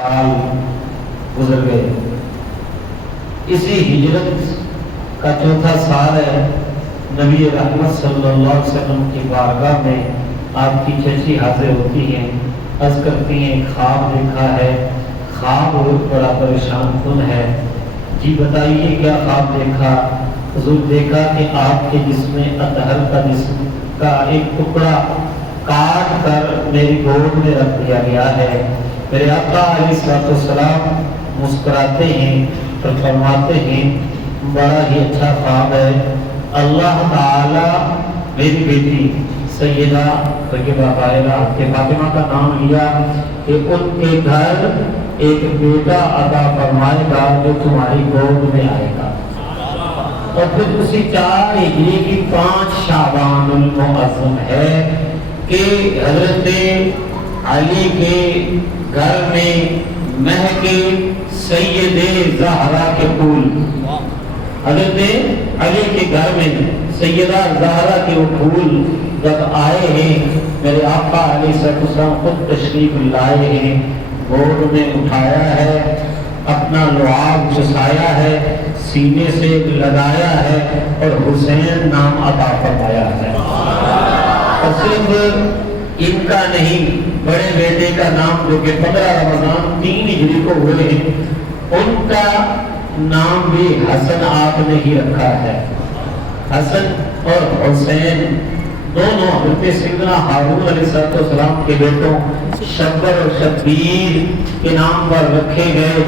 سال گزر گئے. اسی ہجرت کا چوتھا سال ہے. نبی رحمت صلی اللہ علیہ وسلم کی بارگاہ میں آپ کی چچی حاضر ہوتی ہیں. عرض کرتی ہیں خواب دیکھا ہے. خواب بڑا پریشان کن ہے. جی بتائیے کیا خواب دیکھا؟ حضور دیکھا کہ آپ کے جسم اطہر کا جسم کا ایک ٹکڑا کاٹ کر میری گود میں رکھ دیا گیا ہے. میرے آقا علیہ السلام مسکراتے ہیں اور فرماتے ہیں بڑا ہی اچھا خواب ہے. اللہ تعالی میری بیٹی سیدہ رکیبہ قائلہ کہ فاطمہ کا نام لیا کہ ان کے گھر ایک بیٹا عطا فرمائے گا جو تمہاری گود میں آئے گا. اور پھر اسی 4 ہجری کی 5 شعبان المعظم ہے کہ حضرت علی کے گھر میں مہک سید زہرا کے پھول، حضرت علی کے گھر میں سیدہ زہرا کے وہ پھول جب آئے ہیں، میرے آقا علیہ السلام خود تشریف لائے ہیں. گود میں اٹھایا ہے، اپنا لعاب چسایا ہے، سینے سے لگایا ہے اور حسین نام عطا فرمایا ہے. اور صرف ان کا نہیں، بڑے بیٹے کا نام جو کہ 15 رمضان 3 ہجری کو ہوئے ہیں، ان کا نام بھی حسن آپ نے ہی رکھا ہے. حسن اور حسین دونوں حضرت سیدنا ہارون علیہ السلام کے بیٹوں شبر اور شبیر کے نام پر رکھے گئے.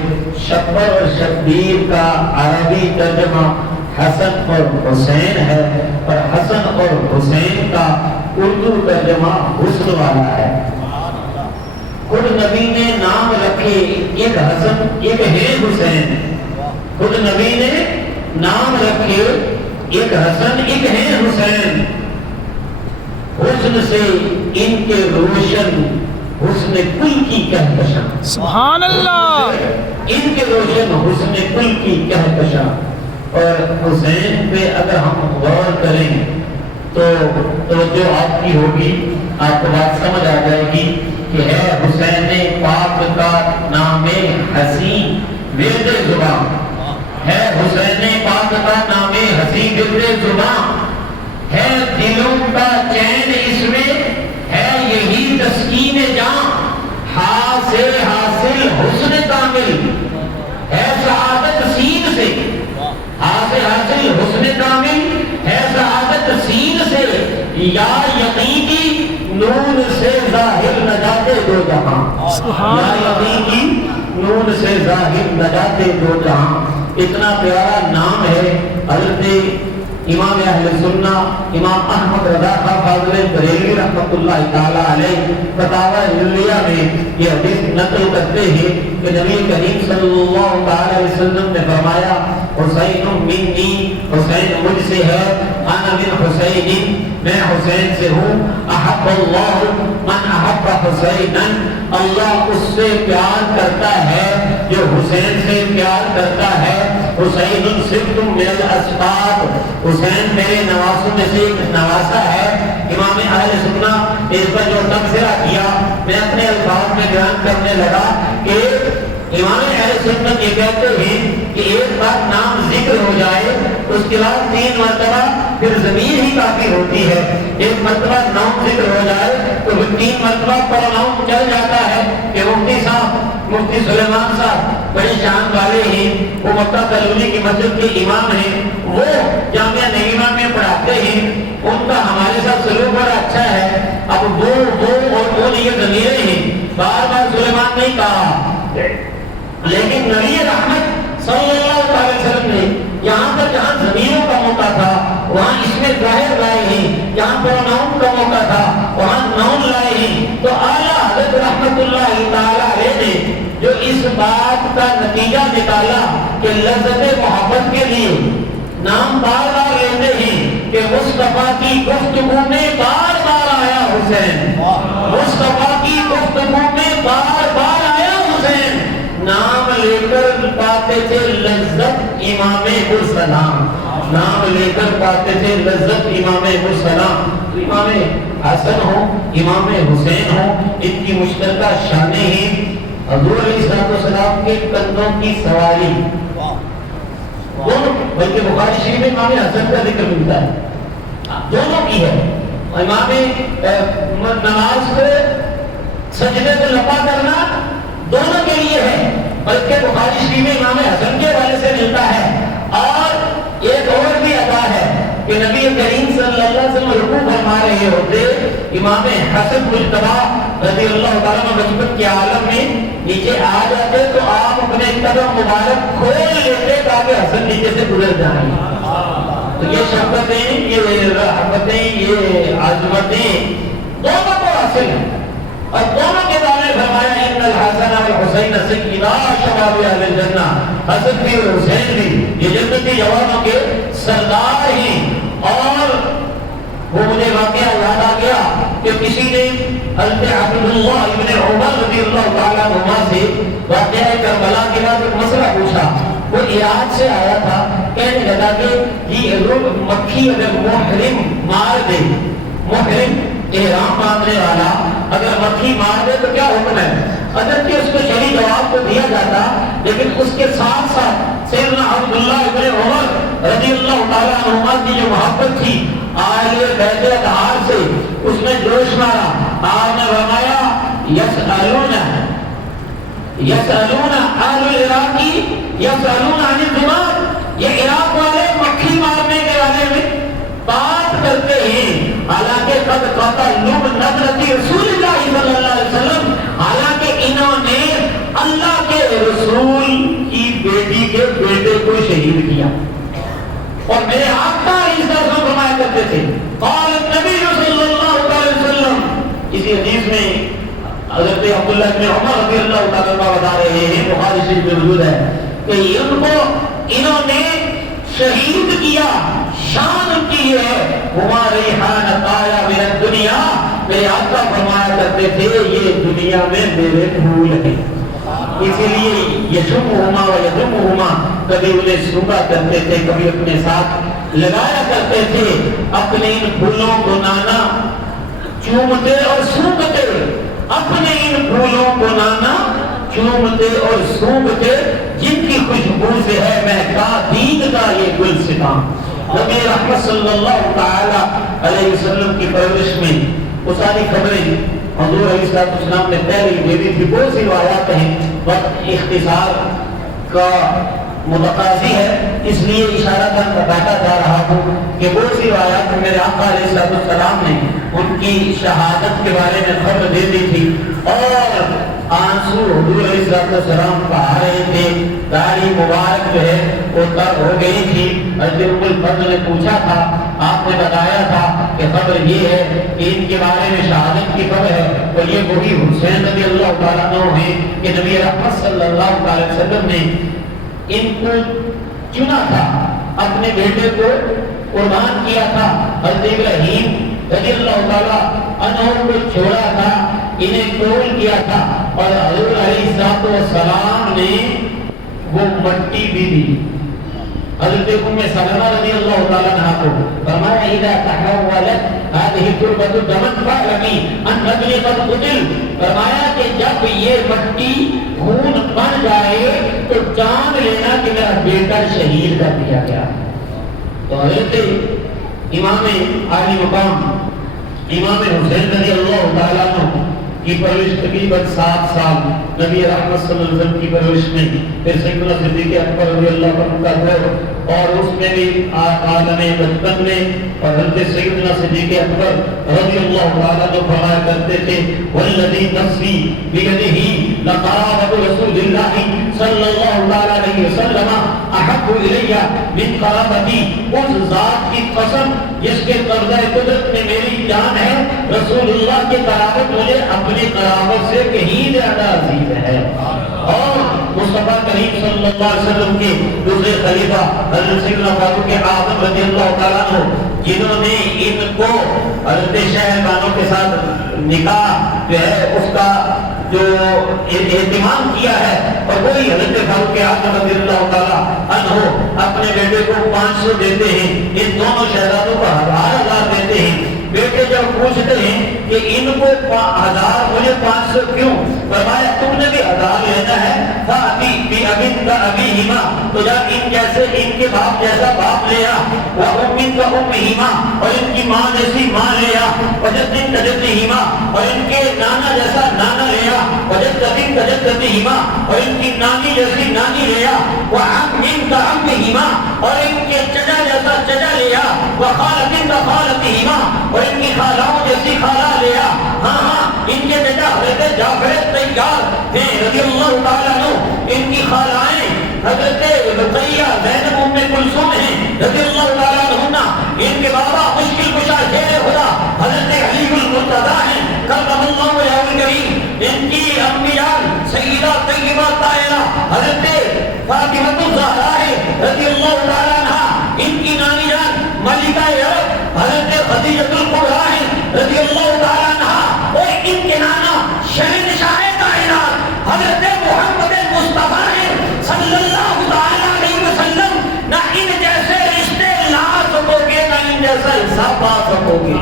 شبر اور شبیر کا عربی ترجمہ حسن اور حسین ہے اور حسن اور حسین کا اردو ترجمہ حسن والا ہے. خود نبی نے نام رکھے، ایک حسن ایک ہے حسین. خود نبی نے نام رکھے، ایک حسن ایک ہے حسین. حسن سے ان کے روشن حسن کل کی کہکشاں، سبحان اللہ، ان کے روشن حسن کل کی کہکشاں. اور حسین پہ اگر ہم غور کریں تو جو آپ کی ہوگی، آپ کو بات سمجھ آ جائے گی کہ ہے حسین پاک کا نام حسین ورد زبان، ہے حسین پاک کا نام حسین ورد زبان، ہے دلوں کا چین اس میں، ہے یہی تسکین جان. ہاں سے حاصل حسن کامل ہے سعادت سین سے، ہاں سے حاصل حسن کامل ہے سعادت سین سے. یا یقینی نون سے ظاہر نجات دو جہاں، یا یقینی نون سے ظاہر نجات دو جہاں. اتنا پیارا نام ہے. حضرت امام اہل سنہ امام احمد رضا خان فاضل بریلوی رحمۃ اللہ تعالی علیہ فتاوی علیہ میں یہ حدیث نقل کرتے ہیں کہ نبی کریم صلی اللہ تعالی علیہ وسلم نے فرمایا حسین منی، حسین مجھ سے ہے، انا من حسین، میں حسین سے ہوں. احب اللہ من احب حسینا، اللہ اس سے پیار کرتا ہے جو حسین سے پیار کرتا ہے. حسین صرف من الاسباط، حسین میرے نواسوں میں سے ایک نواسا ہے. امام اہل سنہ اس پر جو تبصرہ کیا میں اپنے الفاظ میں بیان کرنے لگا کہ امام اہل سنت یہ کہتے ہیں کہ ایک بار نام ذکر ہو جائے اس کے بعد 3 مرتبہ پھر ضمیر ہی کافی ہوتی ہے. ایک مرتبہ نام ذکر ہو جائے تو پھر 3 مرتبہ پروناؤن چل جاتا ہے کہ مفتی صاحب مفتی سلیمان صاحب بڑی شان والے ہیں، وہ مکہ کلونی کی مسجد کے امام ہیں، وہ جامعہ نعیمہ میں پڑھاتے ہیں، ان کا ہمارے ساتھ سلوک بڑا اچھا ہے. اب وہ اور وہ یہ ضمیریں ہیں، بار بار سلیمان نہیں کہا، لیکن نبی رحمت صلی اللہ علیہ وسلم نے یہاں پر جہاں ضمیروں کا موقع تھا وہاں اس میں ظاہر لائے ہیں، جہاں پر ناؤن کا موقع تھا وہاں ناؤن لائے ہیں. تو اعلیٰ حضرت رحمت اللہ تعالی علیہ نے جو اس بات کا نتیجہ نکالا کہ لذت محبت کے لیے نام بار بار لیتے ہیں کہ مصطفیٰ کی گفتگو میں بار بار آیا حسین، مصطفیٰ کی گفتگو میں بار بار آیا حسین. نام لے کر پاتے تھے لذت امام السلام، نام لے کر پاتے تھے لذت امام السلام. امام حسن ہو امام حسین ہو، ان کی مشترکہ شانیں ہیں. حضور علیہ السلام کے کندھوں کی سواری دونوں، بلکہ بخاری شریف میں امام حسن کا ذکر ملتا ہے، دونوں کی ہے۔ امام نماز کو سجدے کو لپا کرنا دونوں کے لیے ہے، بلکہ بخاری شریف میں امام حسن کے حوالے سے ملتا ہے۔ اور ایک اور بھی ادا ہے کہ نبی کریم صلی اللہ علیہ وسلم رکوع فرما رہے ہوتے، امام حسن مجتبی رضی اللہ تعالیٰ عنہ بچپن کے عالم میں نیچے آ جاتے تو آپ اپنے قدم مبارک کھول لیتے تاکہ حسن نیچے سے گزر جائیں۔ تو یہ شفقتیں، یہ رحمتیں، یہ عظمتیں دونوں کو حاصل ہیں، اور دونوں کے بارے میں فرمایا ان الحسن والحسین سیدا شباب اہل الجنہ، حسن بھی اور حسین بھی یہ جنتی جوانوں کے سردار ہیں۔ اور وہ مجھے واقعہ یاد آ گیا کہ کسی نے حضرت عبداللہ ابن عمر رضی اللہ تعالیٰ عنہ سے واقعہ کربلا کے بعد ایک مسئلہ پوچھا۔ وہ عراق سے آیا تھا، کہنے لگا کہ یہ مکھی اگر محرم مار دے، محرم احرام باندھنے والا اگر مکھی مار دے تو کیا حکم ہے؟ اگر کہ اس کو شرعی جواب تو دیا جاتا، لیکن اس کے ساتھ ساتھ سیدنا عبداللہ ابن عمر رضی اللہ تعالیٰ عنہما کی جو محبت تھی آئے بیت اطہار سے، اس میں جوش مارا۔ آپ نے فرمایا یسألون اہل العراق یسألون عن الدماء، یہ عراق والے مکھی مارنے کے بارے میں بات کرتے ہیں، حالانکہ قد قتلوا نبرۃ رسول اللہ صلی اللہ علیہ وسلم، حالانکہ انہوں نے اللہ کے رسول کی بیٹی کے بیٹے کو شہید کیا۔ اور میرے آقا اس طرح فرمایا کرتے تھے، قال النبی صلی اللہ علیہ وسلم، اسی حدیث میں حضرت عبداللہ بن عمر رضی اللہ تعالیٰ عنہ بتا رہے ہیں، بخاری شریف میں موجود ہے کہ انہوں نے شہید کیا، شان کی ہے، ہما ریحان طایا من الدنیا، میرے آقا فرمایا کرتے تھے یہ دنیا میں میرے پھول ہیں، اسی لیے یشمہما و یدمہما، کبھی انہیں سونگا کرتے تھے، کبھی اپنے ساتھ لگایا کرتے تھے، اپنے ان پھولوں کو نانا چومتے اور سونگتے، اپنے ان پھولوں کو نانا چومتے اور سونگتے، جن کی خوشبو سے ہے مہکا دین کا یہ گلستاں۔ نبی رحمت صلی اللہ تعالی علیہ وسلم کی پرورش میں وہ ساری خبریں حضور علیہ السلام نے پہلے ہی دے دی تھی، بہت سی روایات ہیں، وقت اختصار کا متقاضی ہے، اس لیے اشارہ کر بتاتا جا رہا ہوں کہ بہت سی روایات میرے آقا علیہ السلام نے ان کی شہادت کے بارے میں خبر دے دی تھی، اور آنسو حضور علیہ السلام بہا رہے تھے، داڑھی مبارک جو ہے وہ تر ہو گئی تھی۔ حضرت ام الفضل نے پوچھا تھا، آپ نے بتایا تھا کہ خبر یہ ہے کہ ان کے بارے میں شہادت کی خبر ہے، اور یہ وہی حسین رضی اللہ تعالیٰ عنہ ہیں کہ نبی رحمت صلی اللہ علیہ وسلم نے ان کو چنا تھا، اپنے بیٹے کو قربان کیا تھا، حضرت ابراہیم رضی اللہ تعالیٰ عنہ کو چھوڑا تھا، انہیں قبول کیا تھا، اور حضور علیہ السلام نے وہ مٹی بھی دی حضرت ام سلمہ رضی اللہ تعالیٰ عنہ کو، فرمایا اذا تحولت هذه التربة دما فاعلمي ان رجل قد قتل، فرمایا کہ جب یہ مٹی خون بن جائے تو جان لینا کہ میرا بیٹا شہید کر دیا گیا۔ تو حضرت امام عالی مقام امام حسین رضی اللہ تعالیٰ عنہ کی پرورش تقریباً 7 سال، نبی رحمت صلی اللہ علیہ وسلم کی پرورش میں، پھر سیدنا صدیق اکبر رضی اللہ عنہ کا دور، اور اس میں بھی عالم بچپن میں، اور حضرت سیدنا صدیق اکبر رضی اللہ تعالیٰ عنہ فرمایا کرتے تھے والذی نفسی بیدہ لقرابۃ رسول اللہ صلی اللہ علیہ وسلم احب الی من قرابتی، اس ذات کی قسم جس کے قبضہ قدرت میں میری جان ہے، رسول اللہ کی قرابت مجھے اپنی قرابت سے کہیں زیادہ عزیز ہے۔ اور مصطفیٰ کریم صلی اللہ علیہ وسلم کے دوسرے خلیفہ حضرت سیدنا فاروق اعظم رضی اللہ تعالیٰ عنہ، جنہوں نے ان کو حضرت شہبانوں کے ساتھ نکاح جو ہے اس کا جو اہتمام کیا ہے، اور وہی حضرت فاروق اعظم رضی اللہ تعالیٰ عنہ اپنے بیٹے کو 500 دیتے ہیں، ان دونوں شہزادوں کو 1000 دیتے ہیں۔ بیٹے جب پوچھتے ہیں کہ ان کو 1000 مجھے 500 کیوں؟ فرمایا تم نے بھی 1000 لینا ہے تو جا ان جیسے ان کے باپ جیسا باپ لیا، اور ان کی ماں جیسی ماں لیا، اور ان کے نانا جیسا نانا لیا، اور ان کی نانی جیسی نانی لیا، اور ان کے چچا جیسا چچا لیا، اور ان کی خالاؤں جیسی خالہ لیا۔ ہاں ان کے چچا حضرت جعفر طیار ہیں رضی اللہ تعالیٰ عنہ، ان کی خالائیں حضرت رقیہ زینب ام کلثوم ہیں رضی اللہ تعالیٰ عنہ، ان کے بابا مشکل کشا شیر خدا حضرت علی المرتضیٰ ہیں کرم اللہ وجہہ الکریم، ان کی امی جان سیدہ طیبہ طاہرہ حضرت فاطمہ الزہرا ہے رضی اللہ تعالیٰ عنہ، ان کی نانی جان ملکہ عرب حضرت خدیجہ الکبریٰ ہیں رضی اللہ تعالیٰ عنہ، اور ان کے نانا شہنشاہ کائنات حضرت محمد مصطفیٰ ہیں صلی اللہ تعالیٰ علیہ وسلم۔ نہ ان جیسے رشتے لا سکو گے، نہ ان جیسا حساب پا سکو گے۔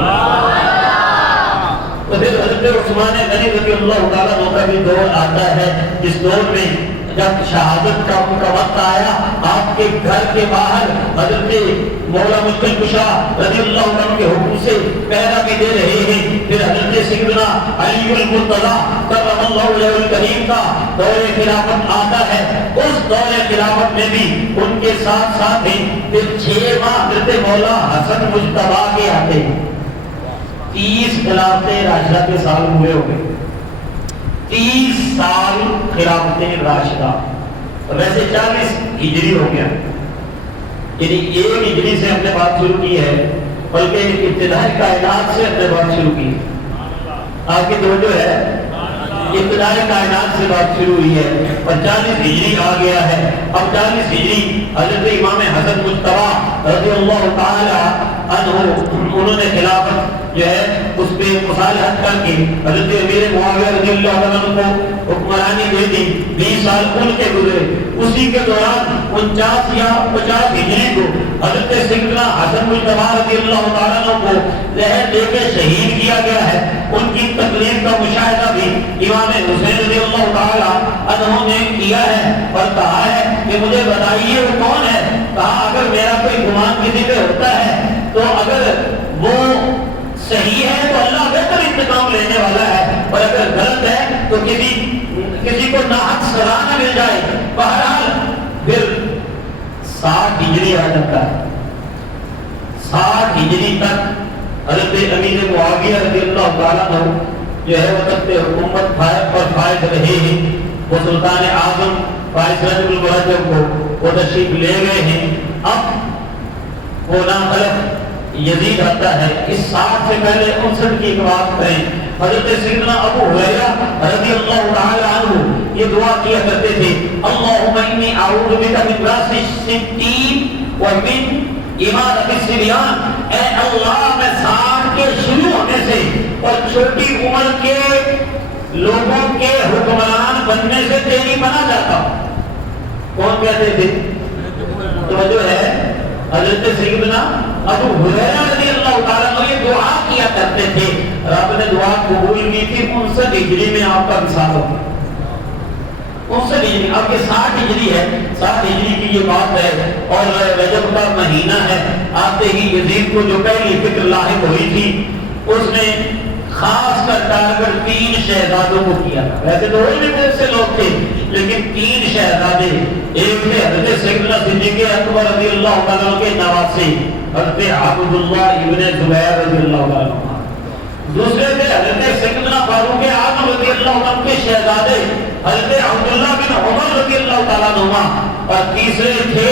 تو پھر حضرت عثمان غنی رضی اللہ تعالیٰ عنہ کا بھی دور آتا ہے، جس دور میں جب شہادت کا ان کا وقت آیا، آپ کے گھر کے باہر حضرت مولا مشکل کشا رضی اللہ عنہ کے حکم سے پہرا بھی دے رہے ہیں۔ پھر حضرت سیدنا علی المرتضیٰ کرم اللہ وجہہ الکریم کا دور خلافت آتا ہے، اس دور خلافت میں بھی ان کے ساتھ ساتھ ہی پھر 6 ماہ حضرت مولا حسن مجتبیٰ کے آتے ہیں۔ 30 خلافت راشدہ کے سال ہوئے ہو گئے، 30 سال خلافت راشدہ، ویسے 40 ہجری ہو گیا، یعنی 1 ہجری سے ہم نے بات شروع کی ہے، بلکہ ابتدائی کائنات سے ہم نے بات شروع کی ہے۔ آپ کی توجہ ہے، ابتدائی کائنات سے بات شروع ہوئی ہے اور 40 ہجری آ گیا ہے۔ اب 40 ہجری حضرت امام حسن مجتبیٰ رضی اللہ تعالی عنہ، انہوں نے خلافت جو ہے اس پہ مصالحت کر کے حضرت امیر معاویہ رضی اللہ عنہ کو حکمرانی دے دی۔ 20 سال ان کے گزرے، اسی کے دوران 49 یا 50 ہجری کو حضرت سیدنا حسن مجتبیٰ رضی اللہ تعالیٰ عنہ کو زہر دے کے شہید کیا گیا ہے۔ ان کی تکلیف کا مشاہدہ بھی امام حسین رضی اللہ تعالیٰ عنہ نے کیا ہے اور کہا ہے کہ مجھے بتائیے وہ کون ہے؟ کہا اگر میرا کوئی گمان کسی پہ ہوتا ہے تو اگر وہ صحیح ہے تو اللہ بہتر انتقام لینے والا ہے، اور اگر غلط ہے تو کسی کو ناحق سزا نہ مل جائے۔ بہرحال پھر 60 ہجری آ جاتا ہے، 60 ہجری تک حضرت امیر معاویہ رضی اللہ تعالیٰ عنہ جو ہے وہ تخت حکومت فائز رہے ہیں۔ وہ سلطان اعظم فائز رجب المرجب کو وہ تشریف لے گئے ہیں۔ اب وہ ناخلف یزید آتا ہے۔ اس 60 سے پہلے 59 کی ایک بات کریں، حضرت سیدنا ابو ہریرہ رضی اللہ تعالی عنہ یہ دعا کیا کرتے تھے، اللہم انی اعوذ بک من راس الستین ومن امارت الصبیان، اے اللہ میں 60 کے شروع ہونے سے اور چھوٹی عمر کے لوگوں کے حکمران بننے سے تیری پناہ چاہتا ہوں۔ کون کہتے تھے؟ توجہ ہے، حضرت سیدنا ابو ہریرہ رضی اللہ تعالیٰ عنہ یہ دعا کیا کرتے تھے، رب نے دعا قبول کی تھی۔ 59 ہجری میں آپ کا وصال ہو گیا، 59 ہجری، اب یہ 60 ہجری ہے، 60 ہجری کی یہ بات ہے اور رجب کا مہینہ ہے۔ آتے ہی یزید کو جو پہلی فکر لاحق ہوئی تھی، اس نے خاص کر ٹارگٹ 3 شہزادوں کو کیا تھا۔ ویسے تو اور بھی بہت سے لوگ تھے لیکن 3 شہزادے، ایک تھے حضرت سیدنا صدیق اکبر رضی اللہ تعالیٰ کے نواسے حضرت عبداللہ ابن زبیر رضی اللہ تعالیٰ، دوسرے تھے حضرت سیدنا فاروق اعظم رضی اللہ عنہ کے شہزادے حضرت عبداللہ بن عمر رضی اللہ تعالیٰ عنہ، اور تیسرے تھے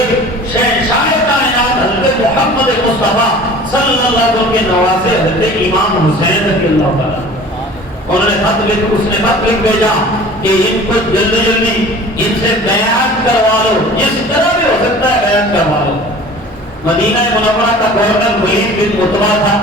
شہنشاہ کائنات حضرت محمد مصطفیٰ صلی اللہ علیہ وسلم کے نواسے حضرت امام حسین رضی اللہ تعالیٰ۔ انہوں نے خط لکھ، اس نے خط لکھ بھیجا کہ ان کو جلدی جلدی ان سے بیعت کروا لو، جس طرح بھی ہو سکتا ہے بیعت کروا لو۔ مدینہ منورہ کا گورنر ولید بن عتبہ تھا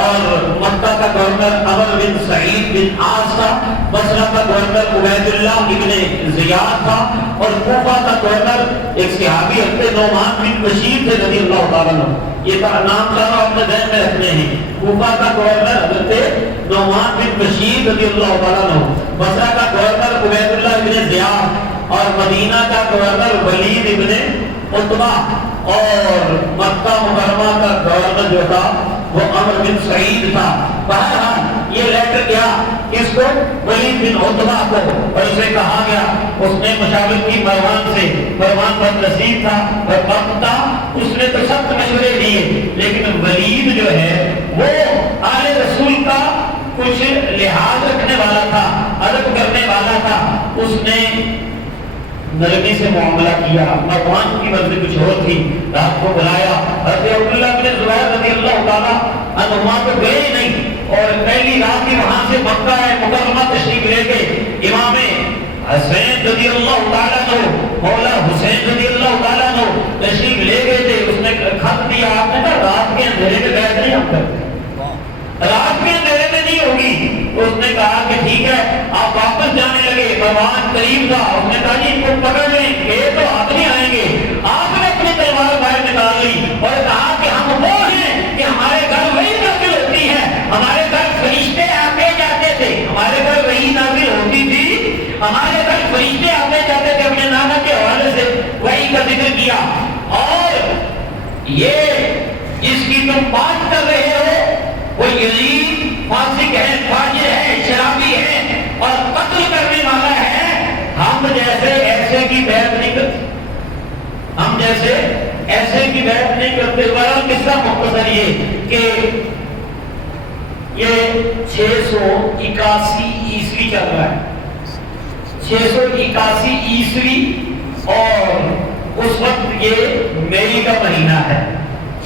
اور مکہ کا گورنر عمر بن سعید بن عاص تھا، بصرہ کا گورنر عبید اللہ ابن زیاد تھا، اور کوفہ کا گورنر ایک صحابی حضرت نعمان بن بشیر تھے رضی اللہ تعالیٰ عنہ۔ یہ نام چاروں اپنے ذہن میں رکھنے ہیں۔ کوفہ کا گورنر حضرت نعمان بن بشیر رضی اللہ تعالیٰ عنہ، بصرہ کا گورنر عبید اللہ ابن زیاد، اور مدینہ کا گورنر ولید ابن عتبہ، اور مکہ مکرمہ کا گورنر جو تھا وہ عمر بن سعید تھا۔ بہرحال یہ لیٹر گیا اس کو ولید بن عتبہ کو، اور اسے کہا گیا، اس نے مشاورت کی مروان سے، مروان بد نصیب تھا اور وقت تھا، اس نے تو سخت مشورے دیے، لیکن ولید جو ہے وہ آل رسول کا کچھ لحاظ رکھنے والا تھا، ادب کرنے والا تھا، اس نے نرمی سے معاملہ کیا۔ مروان کی مرضی کچھ اور تھی، رات کو بلایا، حضرت عبداللہ بن زبیر رضی اللہ تعالیٰ عنہما تو گئے ہی نہیں، اور پہلی رات ہی وہاں سے مکہ مکرمہ تشریف لے کے امام حسین رضی اللہ تعالیٰ عنہ، مولا حسین رضی اللہ تعالیٰ عنہ تشریف لے گئے تھے۔ اس نے خط دیا، آپ نے کہا رات کے اندھیرے میں بیعت نہیں ہم کرتے، رات کے اندھیرے میں نہیں ہوگی۔ اس نے کہا کہ ٹھیک ہے، آپ واپس جانے لگے۔ مروان قریب تھا، اس نے کہا جی ان کو پکڑ لیں، یہ تو آدمی آئیں گے۔ آپ نے اپنی تلوار باہر نکال لی اور کہا کہ ہم وہ ہیں کہ ہمارے گھر وہی نازل ہوتی ہے، ہمارے گھر فرشتے آتے جاتے تھے، ہمارے گھر وہی نازل ہوتی تھی، ہمارے گھر فرشتے آتے جاتے تھے۔ اپنے نانا کے حوالے سے وہی کا ذکر کیا، اور یہ جس کی تم بات کر رہے ہو وہ یزید فاسق ہے، فاجر ہے، شرابی ہے اور قتل کرنے والا ہے۔ ہم جیسے ایسے کی بیعت نہیں کرتے، ہم جیسے ایسے کی بیعت نہیں کرتے۔ بہرحال قصہ مختصر یہ کہ یہ 681 عیسوی چل رہا ہے، 681 عیسوی، اور اس وقت یہ مئی کا مہینہ ہے،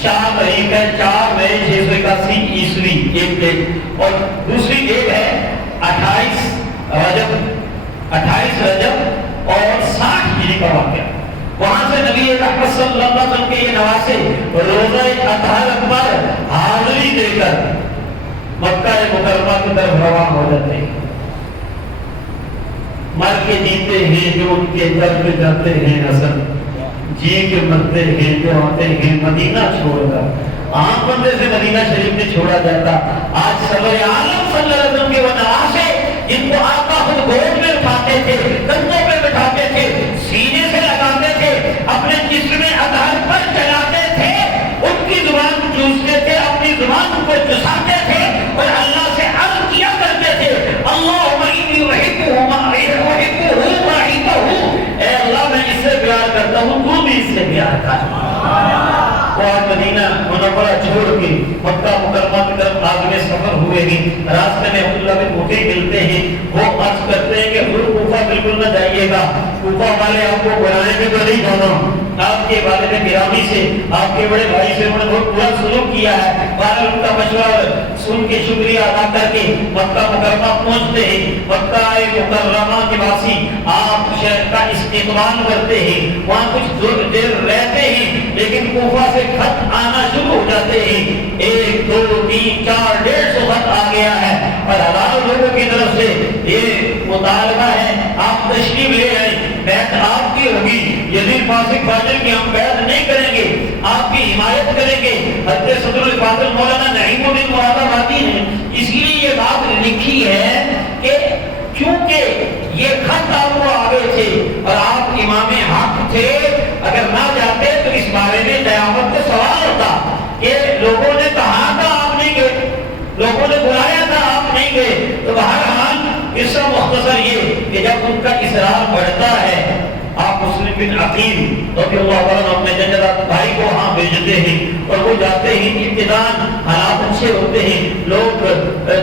4 مئی کا، 4 مئی 681 عیسوی ایک ڈیٹ، اور دوسری ڈیٹ ہے 28 رجب اور 60 ہجری کا واقعہ۔ وہاں سے نبی رحمت صلی اللہ علیہ وسلم کے یہ نواسے روزہ اطہار اکبر حاضری دے کر مکہ مکرمہ کی طرف روان ہو جاتے ہیں۔ مر کے جیتے ہیں جو ان کے در پہ جاتے ہیں حسن، جی کے مرتے ہیں جو آتے ہیں مدینہ چھوڑ کر۔ عام بندے سے مدینہ شریف میں چھوڑا جاتا۔ آج سرور عالم صلی اللہ علیہ وسلم کے وہ نواسے جن کو آقا خود گود میں اٹھاتے تھے، کندھوں پہ بٹھاتے تھے، سینے سے لگاتے تھے، اپنے جسم میں اطہار پر چلاتے تھے، ان کی زبان چوستے تھے، اپنی زبان کو چساتے تھے اور اللہ سے عرض کیا کرتے تھے اللہم انی احبہما اے اللہ میں اس سے پیار کرتا ہوں، تو بھی اس سے پیار کر۔ وہ مدینہ منورہ چھوڑ کے مکہ مکرمہ کی طرف آگے سفر ہوئے ہیں۔ راستے میں عبداللہ بن مطیع ملتے ہیں، وہ عرض کرتے ہیں کہ حضور کوفہ بالکل نہ جائیے گا، کوفہ والے آپ کو بلائیں گے تو نہیں جانا۔ آپ کے والد گرامی سے، آپ کے بڑے بھائی سے انہوں نے بہت برا سلوک کیا ہے۔ بہرحال ان کا مشورہ سن کے شکریہ ادا کر کے مکہ مکرمہ پہنچتے ہیں۔ مکہ مکرمہ کے واسی آپ شہر کا استقبال کرتے ہیں، وہاں کچھ دیر رہتے ہیں، لیکن کوفہ سے خط آنا شروع ہو جاتے ہیں۔ 1 2 3 4 150 خط آ گیا ہے اور ہزاروں لوگوں کی طرف سے یہ مطالبہ ہے آپ تشریف لے آئیں، بیعت آپ کی ہوگی، یزید فاسق فاجر کی ہم بیعت نہیں کریں گے، آپ کی حمایت کریں گے۔ حضرت صدر الفاضل مولانا نعیم الدین مراد آبادی نے اس لیے یہ بات لکھی ہے کہ کیونکہ یہ خط آپ کو آگے تھے اور آپ امام حق تھے، اگر نہ جاتے تو اس بارے میں قیامت کو سوال ہوتا کہ لوگوں نے کہا تھا آپ نہیں گئے، لوگوں نے بلایا تھا آپ نہیں گئے۔ تو بہرحال قصہ مختصر یہ کہ جب ان کا اصرار بڑھتا ہے، آپ مسلم بن عقیل رضی اللہ عنہ اپنے جنرل بھائی کو وہاں بھیجتے ہیں اور وہ جاتے ہیں۔ ابتداءً حالات اچھے ہوتے ہیں، لوگ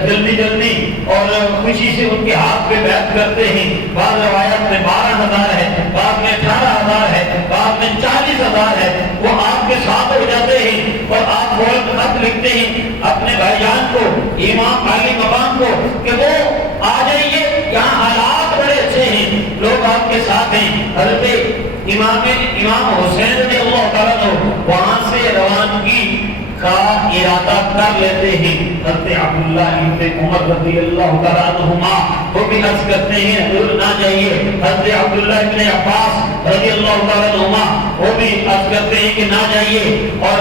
جلدی اور خوشی سے ان کے ہاتھ پہ بیعت کرتے ہیں۔ بعض روایات میں 12,000 ہے، بعض میں 18,000 ہے، بعض میں 40,000 ہے، وہ آپ کے ساتھ ہو جاتے ہیں اور آپ فوراً خط لکھتے ہیں اپنے بھائی جان کو، امام علی مقام کو کہ وہ آ جائیے، یہاں حالات بڑے اچھے ہیں، لوگ آپ کے ساتھ ہیں۔ حضرت امام حسین رضی اللہ تعالیٰ عنہ وہاں سے روانگی کا ارادہ کر لیتے ہیں. حضرت عبداللہ ابن عمر رضی اللہ تعالیٰ عنہما وہ بھی عرض کرتے ہیں حضور نہ جائیے. حضرت عبداللہ ابن عباس رضی اللہ تعالیٰ عنہما وہ بھی عرض کرتے ہیں کہ نہ جائیے. اور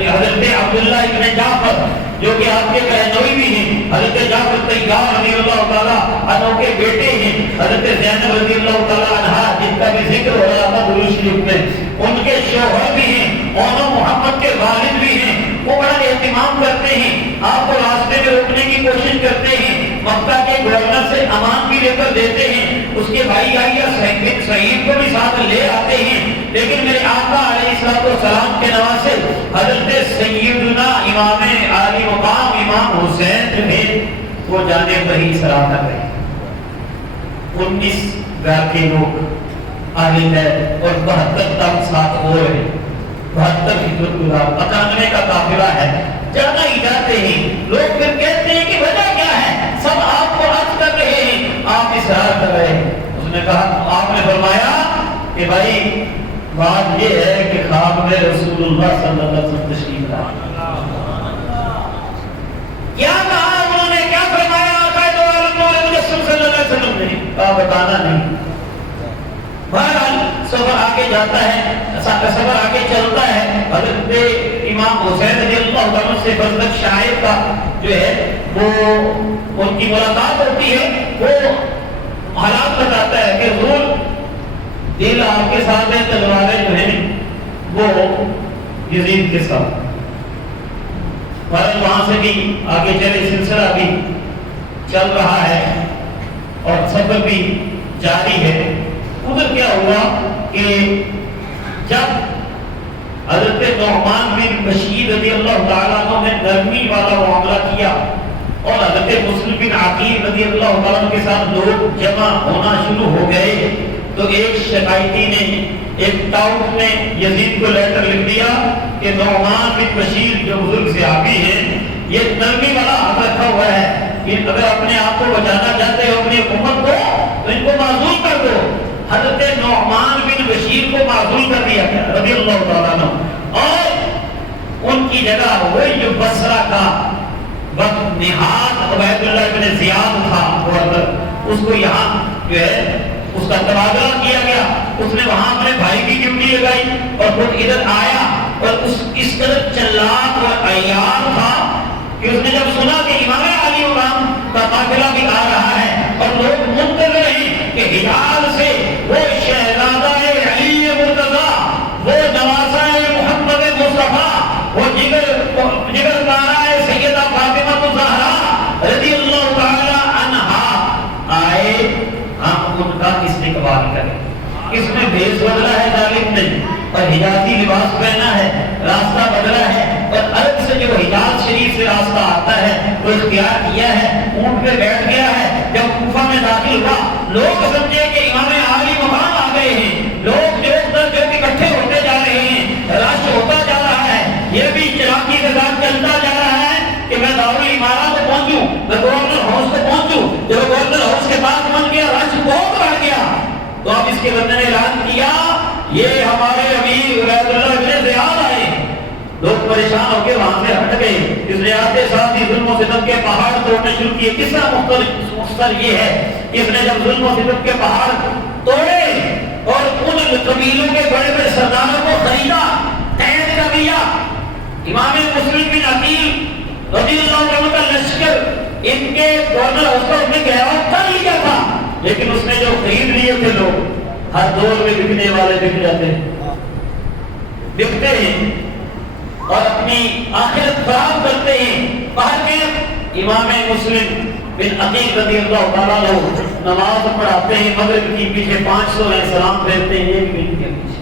حضرت عبداللہ ابن جعفر جو کہ آپ کے بہنوئی بھی ہیں, حضرت جعفر طیار رضی اللہ تعالیٰ عنہ کے بیٹے ہیں, حضرت زینب رضی اللہ تعالیٰ عنہ جن کا بھی ذکر ہو رہا تھا درود شریف میں, ان کے شوہر بھی ہیں, اور محمد کے والد بھی ہیں. وہ بڑا اہتمام کرتے ہیں, آپ کو راستے میں روکنے کی کوشش کرتے ہیں, مکہ کے گورنر سے امان بھی لے کر دیتے ہیں, اس کے بھائی یا سعید کو بھی ساتھ لے آتے ہیں. لیکن میرے آقا علیہ الصلوۃ والسلام کے نواسے حضرت سیدنا امام عالی مقام امام حسین جو ہے وہ جانے پر ہی سرا کر رہے. 19 گھر کے لوگ آئے ہیں اور 72 تم ساتھ ہو رہے ہیں. 72 ہجرت گزار 95 کا قافلہ ہے, جانا ہی جاتے ہیں. لوگ پھر کہتے ہیں کہ وجہ کیا ہے, سب آپ کو عرض کر رہے ہیں, آپ اصرار کر رہے ہیں. اس نے کہا, آپ نے فرمایا کہ بھائی بات یہ ہے کہ خواب میں رسول اللہ صلی اللہ علیہ وسلم تشریف لائے. کیا کہا انہوں نے, کیا فرمایا قائد عالم رسول صلی اللہ علیہ وسلم نے کہا بتانا نہیں. بہرحال سفر آگے جاتا ہے, سفر آگے چلتا ہے. حضرت امام حسین رضی اللہ عنہ سے بزرگ شاعر کا جو ہے وہ ان کی ملاقات ہوتی ہے. وہ حالات بتاتا ہے کہ حضور دل آپ کے ساتھ ہے, تلواریں جو ہیں وہ یزید کے ساتھ. بہرحال وہاں سے بھی آگے چلے, سلسلہ بھی چل رہا ہے اور سفر بھی جاری ہے. ادھر کیا ہوا کہ جب حضرت نعمان بن بشیر رضی اللہ تعالیٰ عنہ نے نرمی والا معاملہ کیا اور حضرت مسلم بن عقیل رضی اللہ تعالیٰ عنہ کے ساتھ لوگ جمع ہونا شروع ہو گئے, تو ایک شکایتی نے, ایک ٹاؤٹ نے یزید کو لیٹر لکھ دیا کہ نعمان بن بشیر جو بزرگ صحابی ہیں یہ نرمی والا ہاتھ رکھا ہوا ہے, کہ اگر اپنے آپ کو بچانا چاہتے ہو اپنی حکومت کو تو ان کو معزول کر دو. حضرت نعمان بن بشیر کو معزول کر دیا گیا رضی اللہ تعالیٰ عنہ, اور ان کی جگہ وہی جو بصرہ کا وقت نہاد عبید اللہ بن زیاد تھا گورنر, اس کو یہاں جو ہے اس کا تبادلہ کیا گیا. اس نے وہاں اپنے بھائی کی ڈیوٹی لگائی اور خود ادھر آیا, اور اس قدر چلاک اور عیار تھا کہ اس نے جب سنا کہ امام علی مقام کا قافلہ بھی آ رہا ہے اور لوگ منتظر ہیں کہ حجاز سے وہ شہزادہ علی مرتضیٰ, وہ نواسہ محمد مصطفیٰ, وہ جگر دارہ سیدہ فاطمہ الزہرا رضی اللہ تعالی عنہا آئے, ہم ان کا استقبال کریں. اس میں بھیس بدلا ہے غالب نے, اور حجازی لباس پہنا ہے, راستہ بدلا ہے, اور عرب سے جو حجاز شریف سے راستہ آتا ہے وہ اختیار کیا ہے, اونٹ پہ بیٹھ گیا ہے. جب کوفہ میں داخل ہوا لوگ سمجھے کہ امام عالی مقام آ گئے ہیں, لوگ جو اکٹھے ہوتے جا رہے ہیں, رش ہوتا جا رہا ہے. یہ بھی چلاکی کے ساتھ چلتا جا رہا ہے کہ میں دارالامارہ کو پہنچوں, میں گورنر ہاؤس کو پہنچوں. جب گورنر ہاؤس کے پاس پہنچ گیا رش بہت بڑھ گیا, تو اب اس کے بندے نے اعلان کیا یہ ہمارے امیر عبید اللہ بن زیاد آئے. لوگ پریشان ہو کے وہاں سے ہٹ گئے. اس نے آتے ساتھ ہی ظلم و ستم کے پہاڑ توڑنے شروع کیے. قصہ مختصر یہ ہے, اس نے جب ظلم و ستم کے پہاڑ توڑے اور ان قبیلوں کے بڑے بڑے سرداروں کو خریدا, قید کر دیا. امام مسلم بن عقیل رضی اللہ عنہ کا لشکر ان کے گورنر ہاؤس پر انہیں گھیراؤ کر لیا تھا, لیکن اس نے جو خرید لیے تھے لوگ ہر دور میں بکنے والے بک جاتے ہیں, بکتے ہیں اور اپنی آخرت خراب کرتے ہیں. باہر کے امام مسلم بن عقیل رضی اللہ تعالیٰ عنہ نماز پڑھاتے ہیں, مغرب کی پیچھے 500 سلام پھیرتے ہیں, ایک منٹ کے پیچھے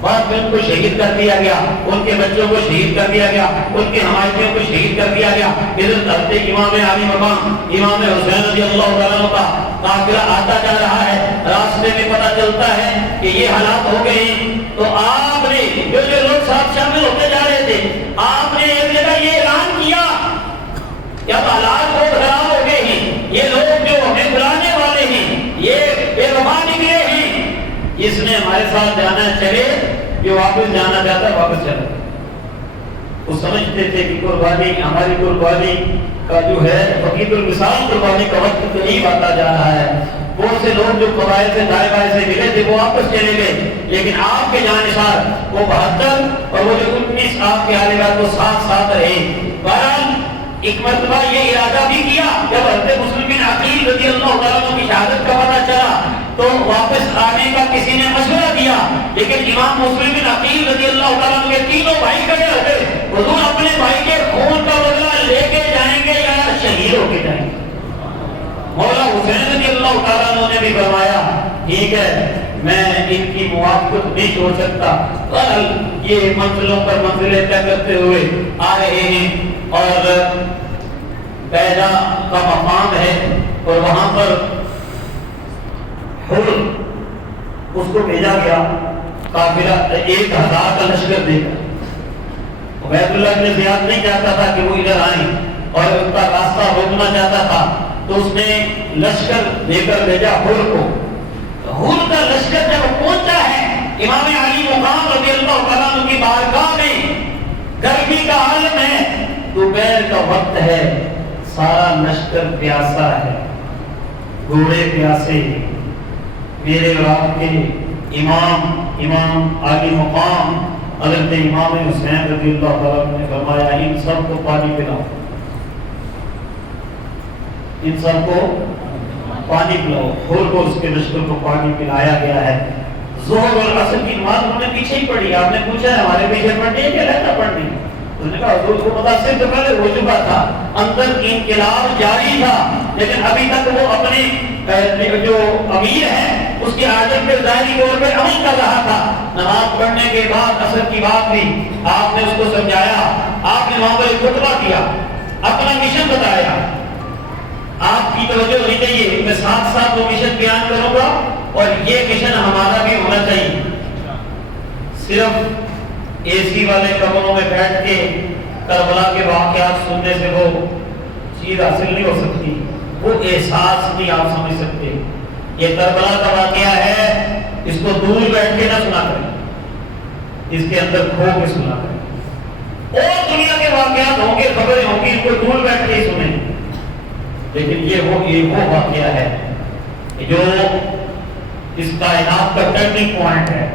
بعد میں ان کو شہید کر دیا گیا, ان کے بچوں کو شہید کر دیا گیا, ان کے حمایتیوں کو شہید کر دیا گیا. ادھر حضرت امام علی مقام امام حسین رضی اللہ تعالیٰ عنہ کا قافلہ آتا جا رہا ہے. راستے میں پتہ چلتا ہے کہ یہ حالات ہو گئے ہیں, تو آپ نے جو لوگ ساتھ شامل ہوتے جا رہے تھے, آپ نے ایک جگہ یہ اعلان کیا کہ اب حالات بہت خراب ہو گئے ہیں, یہ لوگ جو ہمیں بلانے والے ہیں یہ بے وفا نکلے ہیں, یہ جس نے ہمارے ساتھ جانا ہے چلے، جو واپس جانا چاہتا ہے واپس چلے۔ وہ سمجھتے تھے کہ قربانی، ہماری قربانی کا جو ہے فقید المثال قربانی کا وقت قریب آتا جا رہا ہے۔ بہت سے لوگ جو قبائل سے دائیں بائیں سے ملے تھے وہ واپس چلے گئے، لیکن آپ کے جانشار وہ 72 اور وہ جو 19 آپ کے آنے والے وہ ساتھ رہے۔ بہرحال ایک مرتبہ یہ ارادہ بھی کیا، جب حضرت مسلم بن عقیل رضی اللہ تعالیٰ عنہ کی شہادت کا پتہ چلا تو واپس آنے کا کسی نے مشورہ دیا، لیکن امام مسلم بن عقیل رضی اللہ تعالیٰ عنہ کے تینوں بھائی کھڑے ہو گئے، حضور اپنے بھائی کے خون کا بدلہ لے کے جائیں گے یا شہید ہو کے جائیں گے؟ مولا حسین رضی اللہ تعالیٰ عنہ نے بھی فرمایا ٹھیک ہے، میں ان کی موافقت نہیں چھوڑ سکتا۔ بہرحال یہ منزلوں پر منزلیں طے کرتے ہوئے آ رہے ہیں اور پیدا کا مقام ہے اور وہاں پر حر اس کو بھیجا گیا قافلہ 1000 کا لشکر دے کر۔ عبید اللہ بن زیاد نہیں چاہتا تھا کہ وہ ادھر آئیں اور ان کا راستہ روکنا چاہتا تھا، تو اس نے لشکر دے کر بھیجا حر کو۔ حر کا لشکر جب پہنچا ہے امام علی مقام رضی اللہ تعالیٰ عنہ کی بارگاہ میں، گرمی کا عالم ہے، دوپہر کا وقت ہے، سارا لشکر پیاسا ہے، گھوڑے پیاسے، میرے اور آپ کے امام علی مقام حضرت امام حسین رضی اللہ تعالیٰ عنہ نے فرمایا ان سب کو پانی پلاؤ، ان سب کو پانی پلاؤ۔ حر کو اس کے لشکر کو پانی پلایا گیا ہے۔ ظہر اور عصر کی نماز انہوں نے پیچھے ہی پڑھی۔ آپ نے پوچھا ہے ہمارے پیچھے پڑھنی ہے کیا رہتا پڑھنی؟ انہوں نے کہا حضور کو متاثر تو پہلے ہو چکا تھا، اندر انقلاب جاری تھا، لیکن ابھی تک وہ اپنے جو امیر ہے اس کی عادت پہ ظاہری طور پہ عمل کر رہا تھا۔ نماز پڑھنے کے بعد عصر کی بات بھی آپ نے اس کو سمجھایا، آپ نے وہاں پر ایک خطبہ کیا، اپنا مشن بتایا۔ آپ کی توجہ ہونی چاہیے، میں ساتھ وہ مشن بیان کروں گا اور یہ مشن ہمارا بھی ہونا چاہیے۔ صرف اے سی والے کمروں میں بیٹھ کے کربلا کے واقعات سننے سے وہ چیز حاصل نہیں ہو سکتی، وہ احساس نہیں آپ سمجھ سکتے۔ یہ کربلا کا واقعہ ہے، اس کو دور بیٹھ کے نہ سنا کریں، اس کے اندر کھو کے سنا کریں۔ اور دنیا کے واقعات ہوں گے، خبریں ہوں گی، ان کو دور بیٹھ کے ہی سنیں، لیکن یہ وہ واقعہ ہے جو اس کائنات کا ٹرننگ پوائنٹ ہے،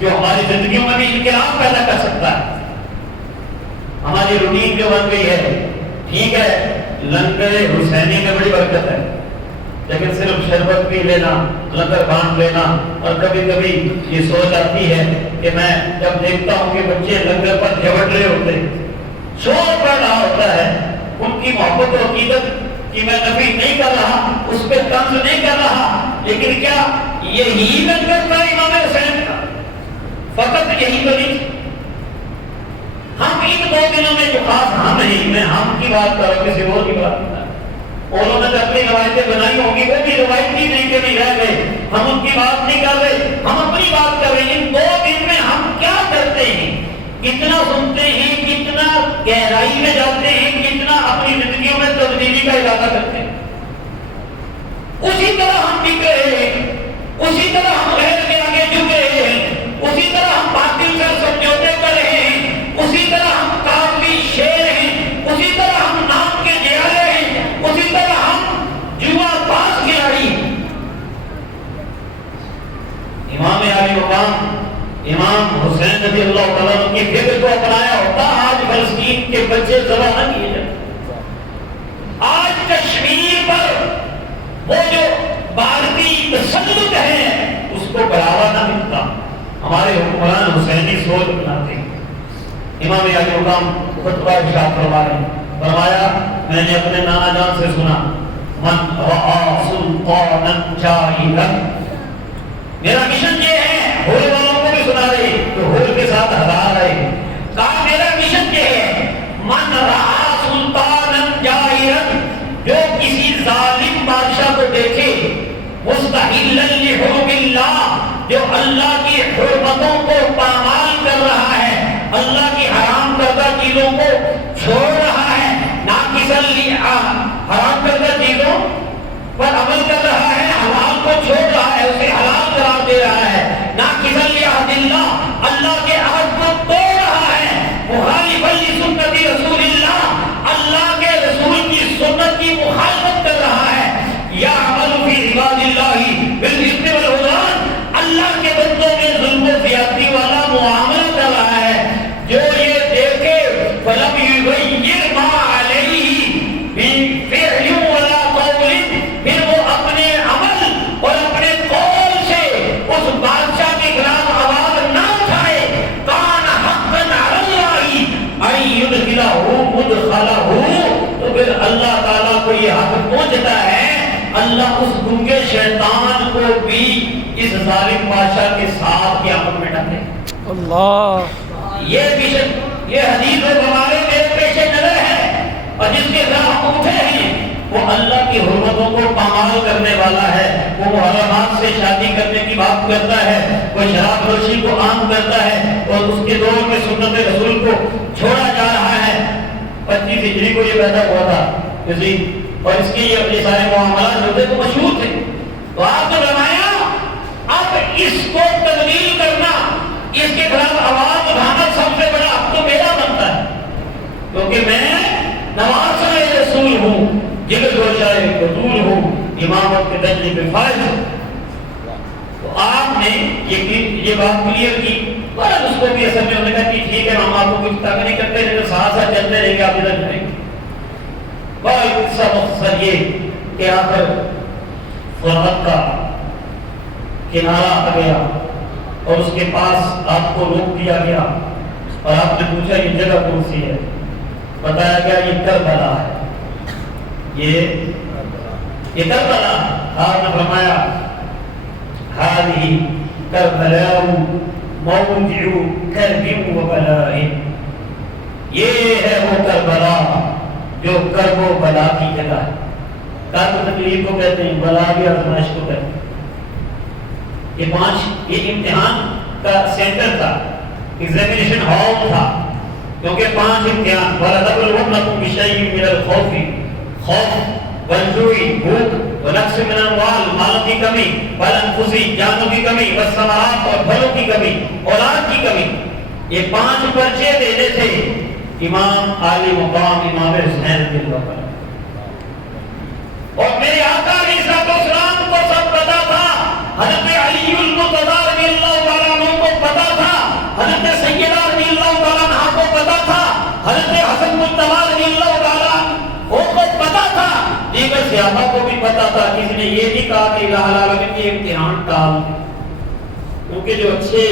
جو ہماری زندگیوں میں بھی انقلاب پیدا کر سکتا ہے۔ ہماری روٹین جو بن گئی ہے، ٹھیک ہے لنگر حسینی میں بڑی برکت ہے، لیکن صرف شربت پی لینا، لنگر بانٹ لینا، اور کبھی کبھی یہ سوچ آتی ہے کہ میں جب دیکھتا ہوں کہ بچے لنگر پر جھپٹ رہے ہوتے ہیں، شور پڑ رہا ہوتا ہے، ان کی محبت و عقیدت کہ میں نفی نہیں کر رہا، اس پہ طنز نہیں کر رہا، لیکن کیا یہی لنگر تھا امام حسین کا؟ فقط یہی تو نہیں۔ ہم ان 2 دنوں میں جو خاص ہم ہیں، میں ہم کی بات کر رہا ہوں، کسی اور کی بات نہیں کر رہا۔ انہوں نے اپنی روایتیں بنائی ہوں گی، وہ بھی روایتی نہیں کہ نہیں رہ گئے، ہم ان کی بات نہیں کر رہے، ہم اپنی بات کر رہے ہیں۔ ان 2 دن میں ہم کیا کرتے ہیں، کتنا سنتے ہیں، کتنا گہرائی میں جاتے ہیں، کتنا اپنی زندگیوں میں تبدیلی کا ارادہ کرتے ہیں۔ اسی طرح ہم ٹک رہے ہیں، اسی طرح ہم غیر کے آگے جھک رہے ہیں، اسی طرح ہم باطل سے سمجھوتے کر رہے ہیں، اسی طرح ہم کافی شیر ہیں، اسی طرح ہم نام کے جیالے ہیں، اسی طرح ہم جوا باز کھلاڑی ہیں۔ امام علی مقام امام حسین رضی اللہ تعالیٰ عنہ کی فکر کو اپنایا ہوتا، آج فلسطین کے بچے ذبح نہ کیے جائیں، آج کشمیر پر وہ جو بھارتی تسلط ہے اس کو بڑھاوا نہ ملتا۔ ہمارے حکمران حسینی سوچ بناتے ہیں۔ امام علی مقام خطبہ ارشاد فرما رہے ہیں، فرمایا میں نے اپنے نانا جان سے سنا، من رعا سلطانا جائرا، میرا مشن یہ ہے، حور والوں کو بھی سنا رہے تو حور کے ساتھ 1000 آئے، کہا میرا مشن یہ ہے، من رعا سلطانا جائرا، جو کسی ظالم بادشاہ کو دیکھے، مستحلا لحرم اللہ، جو اللہ کی حرمتوں کو پامال کر رہا ہے، اللہ کی حرام کردہ چیزوں کو چھوڑ رہا ہے، ناقصا حرام کردہ چیزوں پر عمل کر رہا ہے، حلال کو چھوڑ رہا ہے، اسے حلال قرار دے رہا ہے، اللہ اس گنگے شیطان کو بھی اس ظالم بادشاہ کے ساتھ قیامت میں ڈالے. اللہ یہ حدیث ہمارے میرے پیش نظر ہے، اور جس کے ساتھ ہم اٹھے ہیں وہ اللہ کی حرمتوں کو پامال کرنے والا ہے. وہ محرمات سے شادی کرنے کی بات کرتا ہے، وہ شراب نوشی کو عام کرتا ہے، اور اس کے دور میں سنت رسول کو چھوڑا جا رہا ہے. 25 ہجری کو یہ پیدا ہوا تھا یزید، اور اس کے یہ اپنے سارے معاملات جو تھے وہ مشہور تھے. تو آپ نے فرمایا اب اس کو تبدیل کرنا، اس کے خلاف آواز اٹھانا سب سے بڑا اب تو میرا بنتا ہے، کیونکہ میں نواسہ رسول ہوں، جگر گوشہ رسول ہوں، امامت کے درجے پہ فائز ہوں. تو آپ نے یہ بات کلیئر کی، اور اب اس کو بھی اصل میں انہوں نے کہا کہ ٹھیک ہے ہم آپ کو کچھ تنگ نہیں کرتے، لیکن ساتھ ساتھ چلتے رہیں گے، آپ ادھر جائیں گے. بڑا قصہ مختصر یہ کہ آخر فرات کا کنارہ آ گیا اور اس کے پاس آپ کو روک دیا گیا، اور آپ نے پوچھا یہ جگہ کون سی ہے؟ بتایا گیا یہ کربلا ہے. یہ کربلا. آپ نے فرمایا هذه کربلا موضع کرب و بلاء، یہ ہے وہ کربلا جو کرب و بلا کی جگہ ہے. کرب تکلیف کو کہتے ہیں، بلا بھی آزمائش کو کہتے ہیں. یہ امتحان کا سینٹر تھا، ایگزامینیشن ہال تھا، کیونکہ 5 امتحان وَلَتَبْلُوَنَّكُمْ بِشَيْءٍ مِنَ الْخَوْفِ، خوف والجوع، بھوک، ونقص من اموال، مالوں کی کمی، والانفس، جانوں کی کمی، والثمرات، اور پھلوں کی کمی، اولاد کی کمی. یہ 5 پرچے دینے تھے امام عالی مقام امام حسین رضی اللہ عنہ. اور میرے آقا علیہ السلام کو سب پتا تھا، حضرت علی المرتضی رضی اللہ تعالیٰ عنہ کو پتا تھا، حضرت سیدہ رضی اللہ تعالیٰ عنہ کو پتا تھا، حضرت حسن مجتبی رضی اللہ تعالیٰ عنہ کو پتا تھا، دیگر صحابہ کو بھی پتا تھا. کسی نے یہ نہیں کہا کہ الہ العالمین کی امتحان ٹال دے، کیونکہ جو اچھے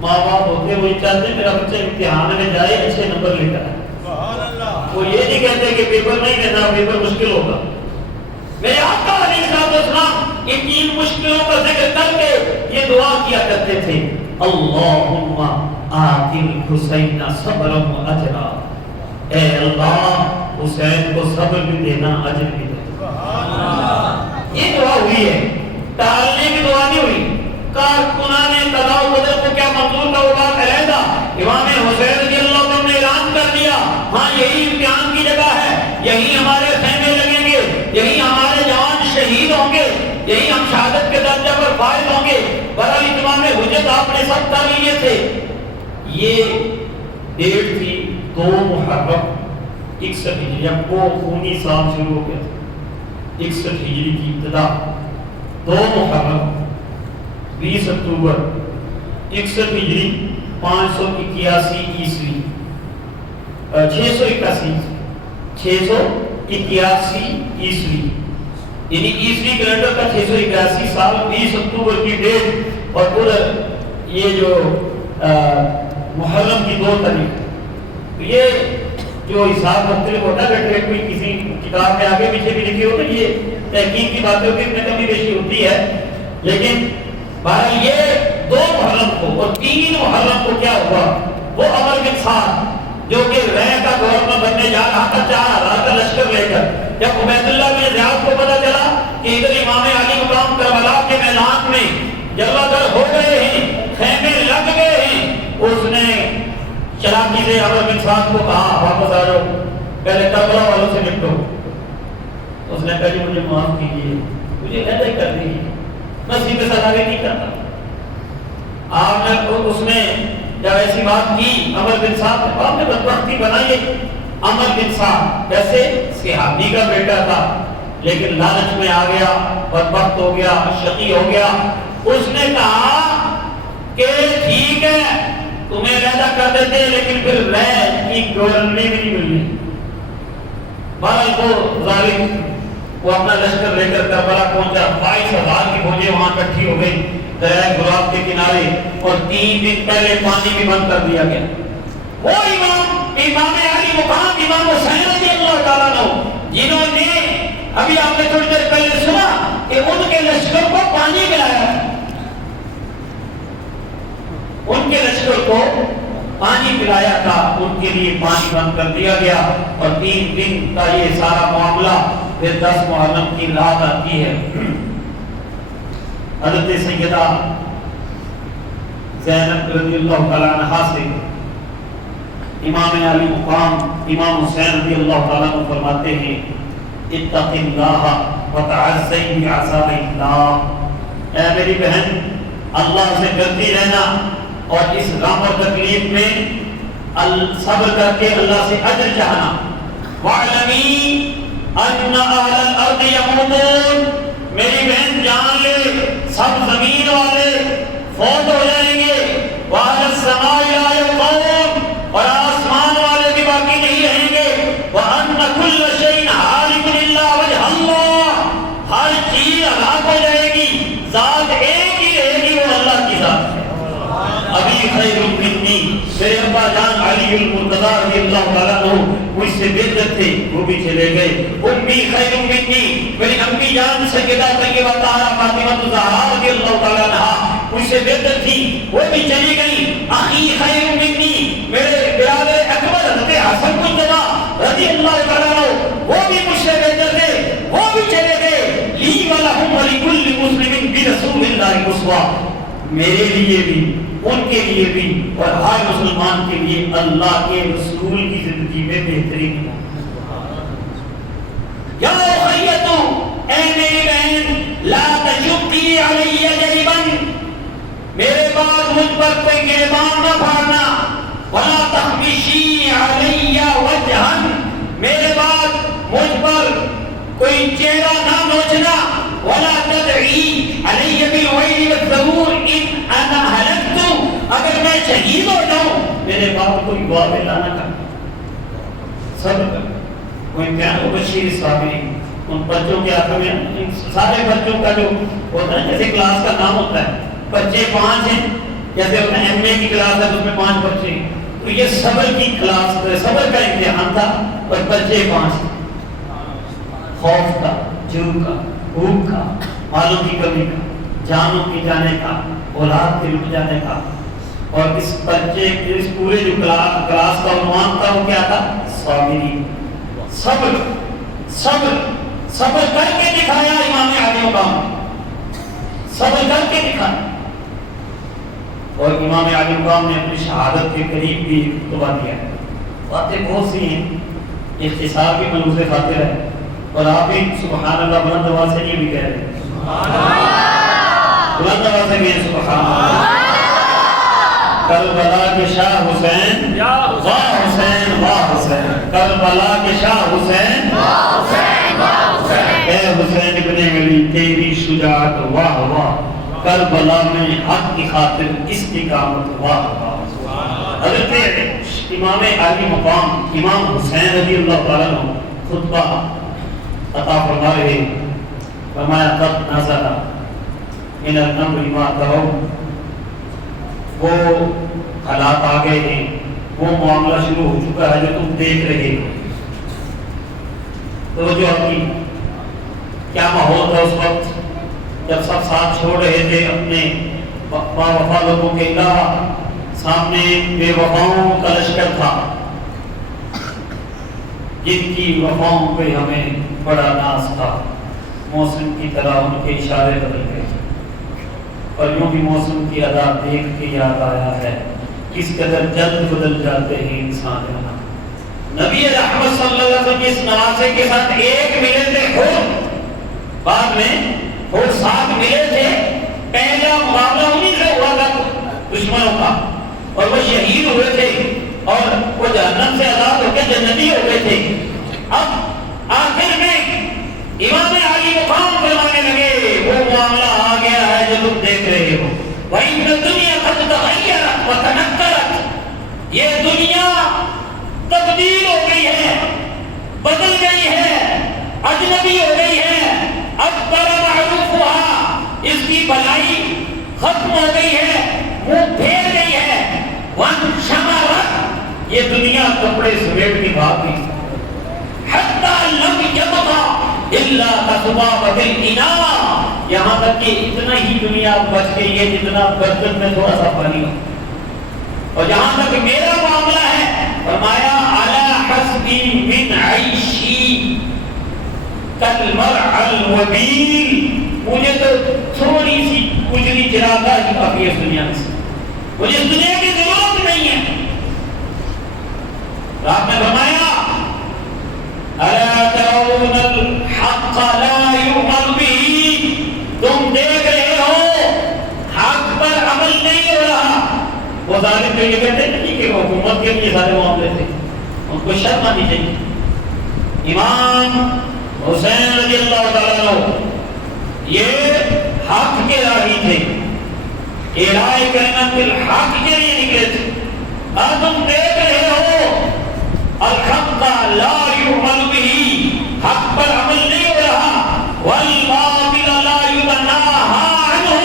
ماں باپ ہوتے ہیں وہ یہ چاہتے ہیں میرا بچہ امتحان میں جائے اچھے نمبر لے کر آئے. وہ یہ نہیں کہتے کہ پیپر نہیں دینا، پیپر مشکل ہوگا. میرے آقا علیہ السلام ان 3 مشکلوں کا ذکر کر کے یہ دعا کیا کرتے تھے، اللہم آتی الحسین صبرا و اجرا، اے اللہ حسین کو صبر بھی دینا، اجر بھی دینا. یہ دعا ہوئی ہے، ٹالنے کی دعا نہیں ہوئی. کارکنان قضاء و قدر کو کیا منظور تھا وہ بات علیحدہ. امام حسین رضی اللہ عنہ نے اعلان کر دیا ہاں یہی امتحان کی جگہ ہے، یہی ہمارے خیمے لگیں گے، یہی ہمارے جوان شہید ہوں گے، یہی ہم شہادت کے درجہ پر فائز ہوں گے. برحال اتمام حجت آپ نے سب کر لیے تھے. یہ ڈیٹ تھی 2 محرم 61 ہجری، جب وہ خونی سال شروع ہو گیا تھا. 61 ہجری کی ابتدا 2 محرم 20 اکتوبر 61 ہجری 581 عیسوی 681 عیسوی، یعنی عیسوی کیلنڈر کا 681 سال 20 اکتوبر کی ڈیٹ. اور پھر یہ جو محرم کی 2 تاریخ، یہ جو حساب مختلف ہوتا ہے کہ کوئی کسی کتاب میں آگے پیچھے بھی لکھی ہوتی ہے، یہ تحقیق کی باتیں ہوتی ہیں، کمی بیشی ہوتی ہے. لیکن بہرحال یہ 2 محرم کو اور 3 محرم کو کیا ہوا، وہ عمر بن سعد جو کہ رہ کا گورنر بننے جا رہا تھا 4000 کا لشکر لے کر، جب عبید اللہ بن زیاد کو پتا چلا کہ ادھر امام علی مقام کربلا کے میدان میں جلوہ گر ہو گئے ہیں، خیمے لگ گئے ہیں، اس نے چلاکی سے عمر بن سعد کو کہا واپس آ جاؤ، پہلے کربلا والوں سے نپٹو. اس نے کہا جی مجھے معاف کیجیے، مجھے ایسا ہی کر دیجیے، میں سیدھے سادھے نہیں کرتا. آپ نے اس نے جب ایسی بات کی عمر بن سعد نے بعد میں بدبختی بنائی. عمر بن سعد جیسے صحابی کا بیٹا تھا لیکن لالچ میں آ گیا، بدبخت ہو گیا، شقی ہو گیا. اس نے کہا کہ ٹھیک ہے تمہیں علیحدہ کر دیتے لیکن پھر رہ کی گورنری بھی نہیں ملنی. بہرحال وہ ظالم وہ اپنا لشکر لے کر کربلا پہنچا. 22,000 کی فوجیں وہاں اکٹھی ہو گئی دریائے گلاب کے کنارے، اور 3 دن پہلے پانی بھی بند کر دیا گیا. وہ امام علی مقام امام حسین رضی اللہ تعالیٰ عنہ جنہوں نے ابھی آپ نے تھوڑی دیر پہلے سنا کہ ان کے لشکر کو پانی پلایا، ان کے لشکر کو پانی پلایا تھا، ان کے لیے پانی بند کر دیا گیا، اور 3 دن کا یہ سارا معاملہ پھر 10 محرم کی رات آتی ہے۔ حضرت سیدہ زینب رضی اللہ تعالیٰ عنہا سے امام علی مقام امام حسین رضی اللہ تعالیٰ عنہ فرماتے ہیں اتق اللہ وتعزی بعذاب اللہ، اے میری بہن اللہ سے ڈرتی رہنا اور اس غم و تکلیف میں صبر کر کے اللہ سے اجر چاہنا۔ وَاعْلَمِي أَنَّ أَهْلَ الْأَرْضِ يَمُوتُونَ، میری بہن جان لے سب زمین والے فوت ہو جائیں گے، وَأَهْلَ السَّمَاءِ لَا يَبْقَوْنَ، اور آسمان والے بھی باقی نہیں رہیں گے، وَأَنَّ كُلَّ شَيْءٍ هَالِكٌ إِلَّا وَجْهَ اللَّهِ، ہر چیز ہلاک ہو جائے گی، ذات ایک ہی رہے گی، وہ اللہ کی ذات ہے۔ ابھی خیر منی، میرے ابا جان علی المرتضیٰ رضی اللہ تعالیٰ عنہ مجھ سے بہتر تھے، وہ بھی چلے گئے۔ امی خیر منی، میری امی جان سیدہ طیبہ طاہرہ فاطمہ الزہرا رضی اللہ تعالیٰ عنہا مجھ سے بہتر تھی، وہ بھی چلی گئی۔ اخی خیر منی، میرے برادر اکبر حضرت حسن مجتبیٰ رضی اللہ تعالیٰ عنہ وہ بھی مجھ سے بہتر تھے، وہ بھی چلے گئے۔ لی ولہم ولکل مسلم برسول اللہ اسوہ، میرے لیے بھی ان کے لیے بھی اور ہر مسلمان کے لیے اللہ کے رسول کی زندگی میں بہترین ہو۔ یا اخیتو، اے میری بہن، لا تشقی علی جریبا، میرے بعد مجھ پر کوئی گریبان نہ پھاڑنا، ولا تخمشی علی وجہا، میرے بعد مجھ پر کوئی چہرہ نہ نوچنا، ولا تدعی علی بالویل والثبور ان انا ہلکت، اگر میں شہید ہو جاؤں میرے بعد کوئی دعا بلا نہ کر، صبر کر۔ کوئی امتحان بشیر صابرین، ان بچوں کے آخر میں سارے بچوں کا جو ہوتا ہے جیسے کلاس کا نام ہوتا ہے، بچے 5 ہیں، جیسے ایم اے کی کلاس ہے اس میں 5 بچے ہیں، تو یہ صبر کی کلاس، صبر کا امتحان تھا، اور بچے 5 خوف کا، جو کا، بھوک کا، مالوں کی کمی کا، جانوں کی جانے کا، اولاد کے رک جانے کا، اور اس بچے اس پورے جو کلاس کا عنوان تھا وہ کیا تھا؟ صابرین، صبر، صبر، صبر کر کے دکھایا امام علی مقام، صبر کر کے دکھایا۔ اور امام علی مقام نے اپنی شہادت کے قریب بھی خطبہ دیا ہے، باتیں بہت سی ہیں، اختصار بھی ملوث خاطر ہے، اور آپ بھی سبحان اللہ بلند آواز سے یہ بھی کہہ رہے ہیں، بلند آواز سے کہیں سبحان اللہ۔ کربلا کے شاہ حسین، واہ حسین واہ حسین، کربلا کے شاہ حسین، اے حسین ابن علی تیری شجاعت واہ واہ، کربلا میں حق کی خاطر استقامت واہ واہ۔ حضرت امام علی مقام امام حسین رضی اللہ تعالیٰ عنہ خطبہ عطا فرما رہے، فرمایا قد نزل من الامر ما ترون، وہ حالات آ گئے ہیں، وہ معاملہ شروع ہو چکا ہے جو تم دیکھ رہے ہو۔ تو جو اپنی کیا ماحول تھا اس وقت جب سب ساتھ چھوڑ رہے تھے اپنے با وفا لوگوں کے علاوہ، سامنے بے وفاؤں کا لشکر تھا جن کی وفاؤں پہ ہمیں بڑا ناز تھا، موسم کی طرح ان کے اشارے بدل گئے، اور یوں بھی موسم کی ادا دیکھ کے یاد آیا ہے کس قدر جلد بدل جاتے ہیں انسان۔ نبی رحمت صلی اللہ علیہ وسلم کی اس نواسے کے ساتھ ایک ملے تھے خود، بعد میں خود ساتھ ملے تھے، پہلا معاملہ انہیں سے ہوا تھا دشمنوں کا، اور وہ شہید ہوئے تھے اور وہ جہنم سے آزاد ہو کے جنتی ہو گئے تھے۔ اب آخر میں امام علی مقام فرمانے لگے وہ معاملہ آ گیا ہے جو تم دیکھ رہے ہو، وَإِنَّ الدُّنْيَا قَدْ تَغَيَّرَتْ وَتَنَكَّرَتْ، یہ دنیا تبدیل ہو گئی ہے، بدل گئی ہے، اجنبی ہو گئی ہے، اب بڑا معروف ہوا، اس کی بھلائی ختم ہو گئی ہے، منہ پھیر گئی ہے، وَانْشَمَرَتْ، یہ دنیا کپڑے سمیٹ کی بھاگ گئی، حَتَّى لَمْ يَبْقَ الا کذبابۃ الاناء، یہاں تک کہ اتنا ہی دنیا بچ گئی ہے جتنا برتن میں تھوڑا سا پانی ہو. اور جہاں تک میرا معاملہ ہے فرمایا علی حسبی من عیشی کالمرعى الوبیل، مجھے تو تھوڑی سی کجلی چراغا ہی کافی ہے اس دنیا میں، مجھے اس دنیا کی ضرورت نہیں ہے. آپ نے فرمایا الا ترون الحق لا يعمل به، تم دیکھ رہے ہو حق پر عمل نہیں ہو رہا. وہ ظالم تو یہ کہتے ہیں کہ حکومت کے لیے سارے معاملے تھے، ان کو شرم آنی چاہیے. امام حسین رضی اللہ تعالیٰ عنہ یہ حق کے راہی تھے، الہی کلمت الحق کے لیے نکلے تھے. اور تم دیکھ رہے ہو الحق لا يعمل به، حق پر عمل نہیں ہو رہا. والباطل لا يتناهى عنه،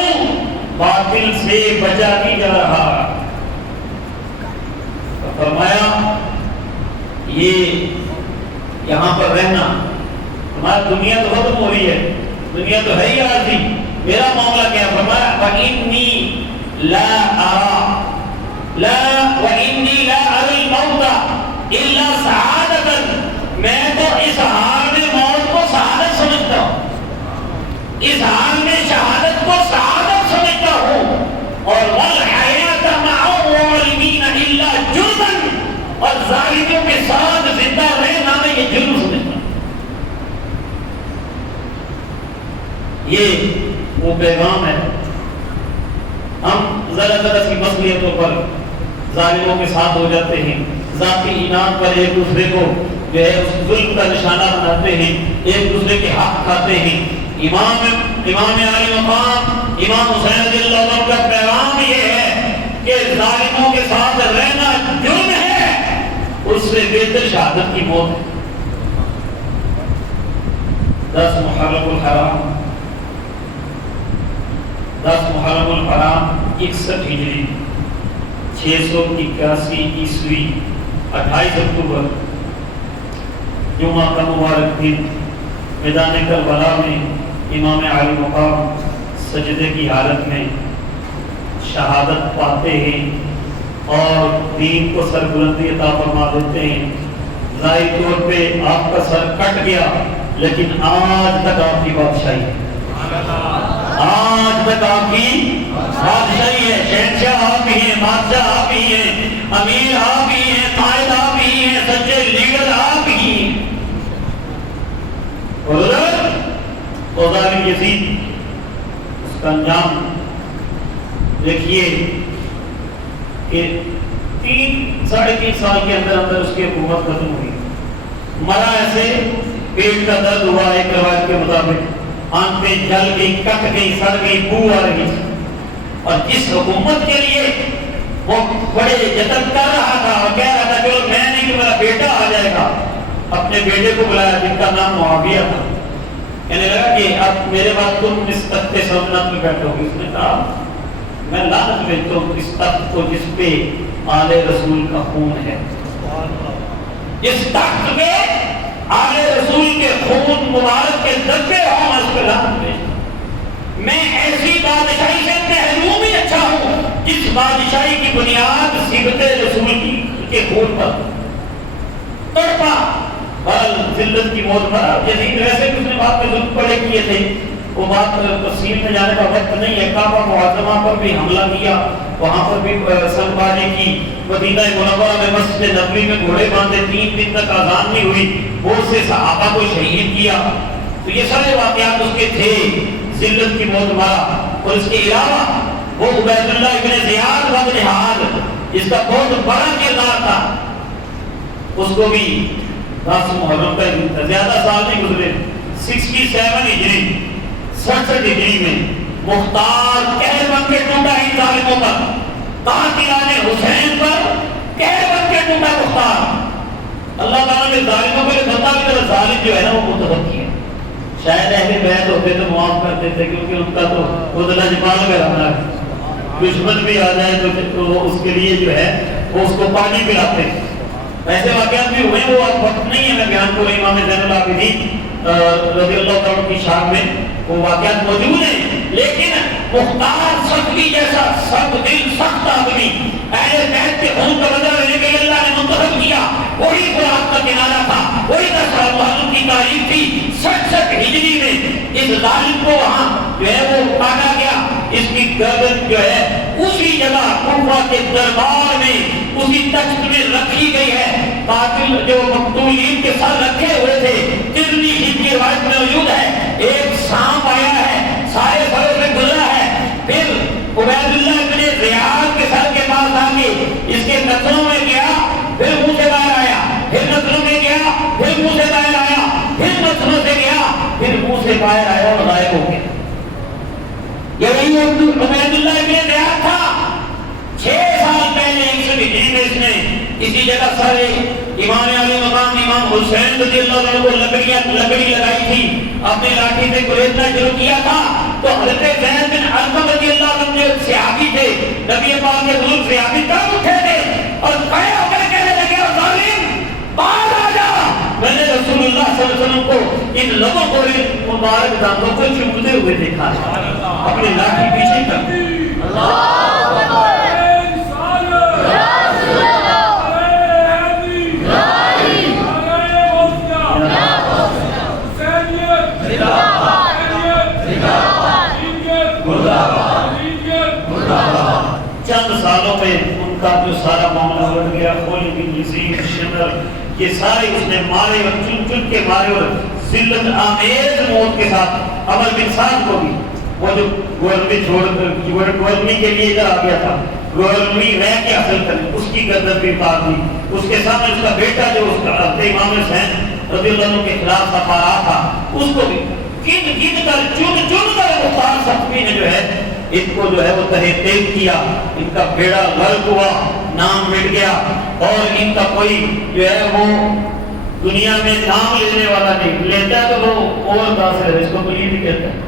باطل سے بچا نہیں جا رہا. فرمایا یہ یہاں پر رہنا، ہماری دنیا تو ختم ہو رہی ہے، دنیا تو ہے ہی عارضی، میرا معاملہ کیا؟ فرمایا وَإِنِّي لَا أَرَى وَإِنِّي لَا أَرَى الْمَوْتَ إِلَّا سَعَادَةً، میں تو اس حال میں موت کو سعادت سمجھتا ہوں، اس حال میں شہادت کو سعادت سمجھتا ہوں. اور وَالْحَيَاةَ مَعَ الظَّالِمِينَ إِلَّا جُرْمًا، اور ظالموں کے ساتھ زندہ رہنا میں یہ جرم سمجھتا ہوں. یہ وہ پیغام ہے. ہم ذرا ذرا سی مصلیتوں پر ظالموں کے ساتھ ہو جاتے ہیں، ذاتی انعام پر ایک دوسرے کو جو ہے اس ظلم کا نشانہ بناتے ہیں، ایک دوسرے کے حق کھاتے ہیں. امام علی مقام امام حسین رضی اللہ عنہ کا پیغام یہ ہے کہ ظالموں کے ساتھ رہنا جرم ہے، اس سے بہتر شہادت کی موت ہے. 10 محرم الحرام 10 محرم الحرام 61 ہجری 681 عیسوی 28 اکتوبر جمعہ کا مبارک دن میدان کربلا میں امام علی مقام سجدے کی حالت میں شہادت پاتے ہیں اور دین کو سربلندی عطا فرما دیتے ہیں. ظاہری طور پہ آپ کا سر کٹ گیا لیکن آج تک آپ کی بادشاہی ہے، آج تک آپ کی بادشاہی ہے. شہنشاہ آپ ہی ہیں، بادشاہ آپ ہی ہیں، امیر آپ ہی ہیں، قائد آپ ہی ہیں، سچے لیڈر آپ ہی ہیں. اور ظالم یزید اس کا انجام دیکھیے کہ 3-3.5 سال کے اندر اندر اس کی حکومت ختم ہوئی. مرا ایسے، پیٹ کا درد ہوا، ایک روایت کے مطابق آنکھیں جل گئی، کٹ گئی، سڑ گئی، بو آ رہی تھی. اور جس حکومت کے لیے وہ بڑے جتن کر رہا تھا اور کہہ رہا تھا چلو میں نہیں کہ میرا بیٹا آ جائے گا، اپنے بیٹے کو بلایا جن کا نام معاویہ تھا. کہنے لگا کہ اب میرے بعد تم اس تخت سلطنت میں بیٹھو گے. اس نے کہا میں لعنت بھیجتا ہوں اس تخت کو جس پہ آل رسول کا خون ہے، جس تخت پہ آل رسول کے خون مبارک کے دبے ہوں، اس پہ لعنت بھیجتا. میں ایسی بادشاہی سے محروم ہی اچھا ہوں جس بادشاہی کی بنیاد سیرت رسول کے خون پر. تڑپا بل ذلت کی موت مرا. یزید ویسے بھی اس نے بعد میں ظلم بڑے کیے تھے، وہ بات تفصیل میں جانے کا وقت نہیں ہے. کعبہ معظمہ پر بھی حملہ کیا، وہاں پر بھی سنبھالنے کی. مدینہ منورہ میں مسجد نبوی میں گھوڑے باندھے، 3 دن تک اذان نہیں ہوئی، بہت سے صحابہ کو شہید کیا. تو یہ سارے واقعات اس کے تھے. ذلت کی موت مرا. اور اس کے علاوہ وہ عبید اللہ ابن زیاد بن نہاد جس کا بہت بڑا کردار تھا، اس کو بھی 10 محرم کا زیادہ سال نہیں گزرے، 67 ہجری 67 ہجری میں مختار قہر بن کے ٹوٹا ان ظالموں پر، قاتلان حسین پر قہر بن کے ٹوٹا مختار. اللہ تعالیٰ نے ظالموں کو بتا بھی طرح ظالم جو ہے نا وہ متوقع ہے. شاید اہل بیت ہوتے تو معاف کرتے تھے کیونکہ ان کا تو خود لجپال کا رہنا ہے. دشمن بھی آ جائے تو وہ اس کے لیے جو ہے وہ اس کو پانی پلاتے. ایسے واقعات بھی ہوئے، وہ اب وقت نہیں ہے میں بیان کروں۔ امام زین العابدین رضی اللہ تعالیٰ کی شان میں وہ واقعات موجود ہیں، لیکن مختار سختی جیسا سخت دل سخت آدمی اہل بیت کے خون کا بدلہ لینے کے لیے اللہ نے منتخب کیا، وہی فرات کا کنارہ تھا، وہی دسہرہ محرم کی تاریخ تھی 67 ہجری میں۔ اس ظالم کو وہاں جو ہے وہ کاٹا گیا، اس کی گردن جو ہے اسی جگہ کوفہ کے دربار میں اسی تخت میں رکھی گئی ہے۔ قاتل جو مقتولین کے ساتھ رکھے ہوئے تھے، ترمذی کی روایت میں موجود ہے، ایک سانپ آیا ہے، سارے سروں سے گزرا ہے، پھر عبید اللہ ابن زیاد کے سر کے پاس آ کے اس کے نتنوں میں گیا، پھر منہ سے باہر آیا، پھر نتنوں میں گیا، پھر منہ سے باہر آیا، پھر نتنوں سے گیا، پھر منہ سے باہر آیا اور غائب ہو گیا۔ یہی عبید اللہ ابن زیاد تھا۔ 6 سال پہلے 100 ہجری میں اس نے اسی جگہ سارے امام علی مقام امام حسین رضی اللہ عنہ کو لکڑی لگائی تھی، اپنے لاٹھی سے گریزنا شروع کیا تھا، تو حضرت زید بن ارقم رضی اللہ عنہ جو صحابی تھے، نبی پاک کے بزرگ صحابی تب اٹھے تھے اور کھڑے ہو کر کہنے لگے، ظالم باہر آ جا۔ میں نے رسول اللہ صلی اللہ علیہ وسلم کو ان لوگوں کو مبارک دانتوں کو چومتے ہوئے دیکھا ہے، اپنی لاٹھی پیچھے کر اللہ چند سالوں میں ان کا جو سارا معاملہ الٹ گیا۔ خولد بن یزید شمر یہ سارے اس نے مارے اور چن چن کے مارے، اور ذلت آمیز موت کے ساتھ عمر بن سعد کو بھی، وہ جو گورنمنٹ چھوڑ گورنمنٹ کے لیے ادھر آ گیا تھا، گورنمنٹ رہ کے حاصل کرنے، اس کی گردن بھی اتار دی۔ اس کے سامنے اس کا بیٹا جو اس کا امام حسین رضی اللہ عنہ کے خلاف صفا رہا تھا، اس کو بھی گن گن کر چن چن کر مختار سختی نے جو ہے ان کو جو ہے وہ تہے تیز کیا، ان کا بیڑا غرق ہوا، نام مٹ گیا، اور ان کا کوئی جو ہے وہ دنیا میں نام لینے والا نہیں، لیتا ہے تو وہ اور تاثر ہے، اس کو یہ بھی کہتا ہے۔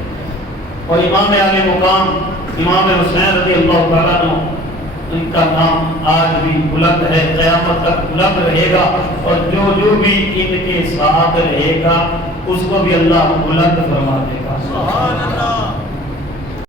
اور امام علی مقام امام حسین رضی اللہ تعالیٰ عنہ، ان کا نام آج بھی بلند ہے، قیامت تک بلند رہے گا، اور جو بھی ان کے ساتھ رہے گا اس کو بھی اللہ بلند فرما دے گا۔ سبحان اللہ۔